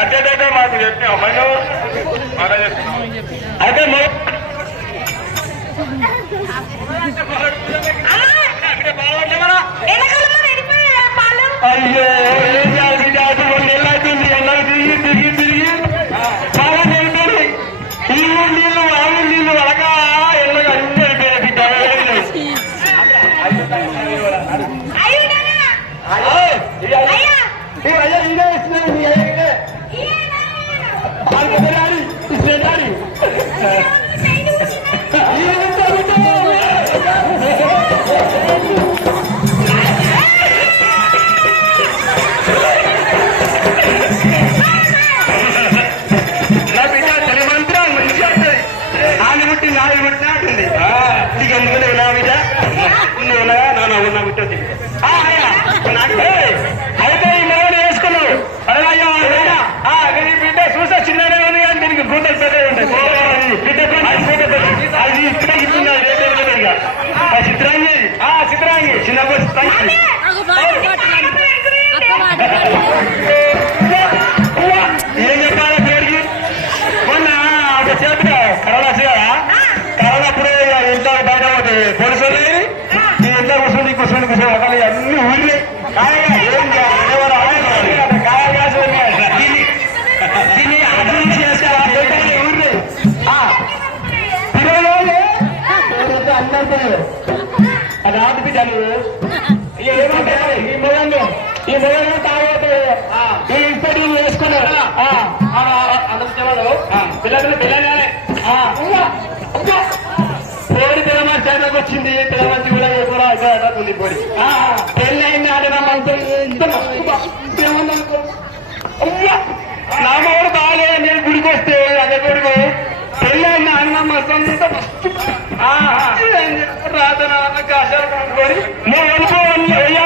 గడ్డైతే మాకు చెప్పిన అమ్మాయి అయితే అయ్యో అవుతుంది ఎన్నో తిరిగి తిరిగి తిరిగి బాగా నిలుతుంది నీళ్ళు నీళ్ళు ఆవు నీళ్ళు అలగా ఎన్నగా అన్ని అయ్యా ఇదే ఇస్తున్నాను ఎందుకు నా బిడ్డ నువ్వు నా బిడ్డ అయితే ఈ మొదలు వేసుకున్నావు అయ్యా నీ బిడ్డ చూసా చిన్ననే ఉంది కానీ దీనికి గుండెలు పెద్దగా ఉంటాయి బిడ్డ అది ఇప్పుడే ఇస్తున్నాడు చిత్రాంగి చిత్రాంగి చిన్న ఏం చెప్పాలా పేరుకి మొన్న ఒక చేతిగా కరోనా చేయాలా కరోనాప్పుడు ఇంట్లో బయట పోతుంది పోలీసులు నీ ఇంట్లో కూర్చొని కూర్చొని ఒకళ్ళు అన్ని ఊళ్ళే దీన్ని అభివృద్ధి చేస్తే ఊళ్ళే అందరితో అది ఆడిపించాను ఏమంటారు ఈ మొదలు తాగోతాడు ఈ ఇప్పటి వేసుకున్నారు పిల్లలు పిల్లలే కోడి పిల్లమంచి చేతకు వచ్చింది పిల్లమంచి కూడా ఉంది కోడి పెళ్ళి అయింది ఆడమంటే నా మొదలు బాగాలే నేను గుడికి వస్తే అదే కొడుకు పెళ్ళి అయిన అన్నమ్మ సొంత రాధన కాశాలు కొనుక్కొని